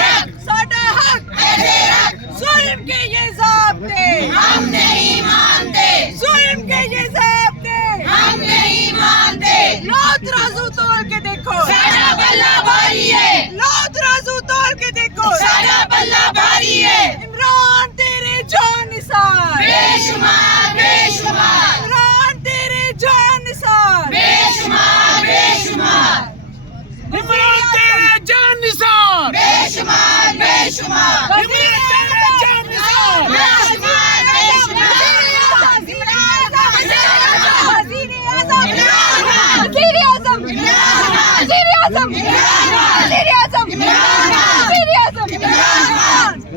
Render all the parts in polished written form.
رکھ ساڈا حق ایسے رکھ ظلم کے یہ ضابطے ہم نہیں مانتے ظلم کے یہ ضابطے ہم نہیں مانتے لو ترازو توڑ کے دیکھو سارا بلہ بھاری ہے لو ترازو توڑ کے دیکھو سارا بلہ بھاری ہے عمران تیرے جان نثار بے شمار بے شمار عمران تیرے جان نثار بے شمار بے شمار عمران تیرے جان نثار بے شمار بے شمار وزیر جان نثار بے شمار بے شمار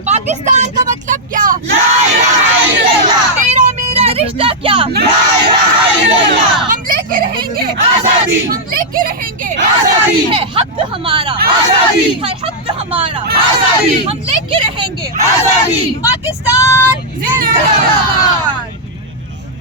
پاکستان کا مطلب کیا لا الہ الا اللہ تیرا میرا رشتہ کیا لا الہ الا اللہ ہم لے کے رہیں گے آزادی ہم لے کے رہیں گے آزادی ہے حق ہمارا آزادی ہے حق ہمارا آزادی ہم لے کے رہیں گے آزادی پاکستان زندہ باد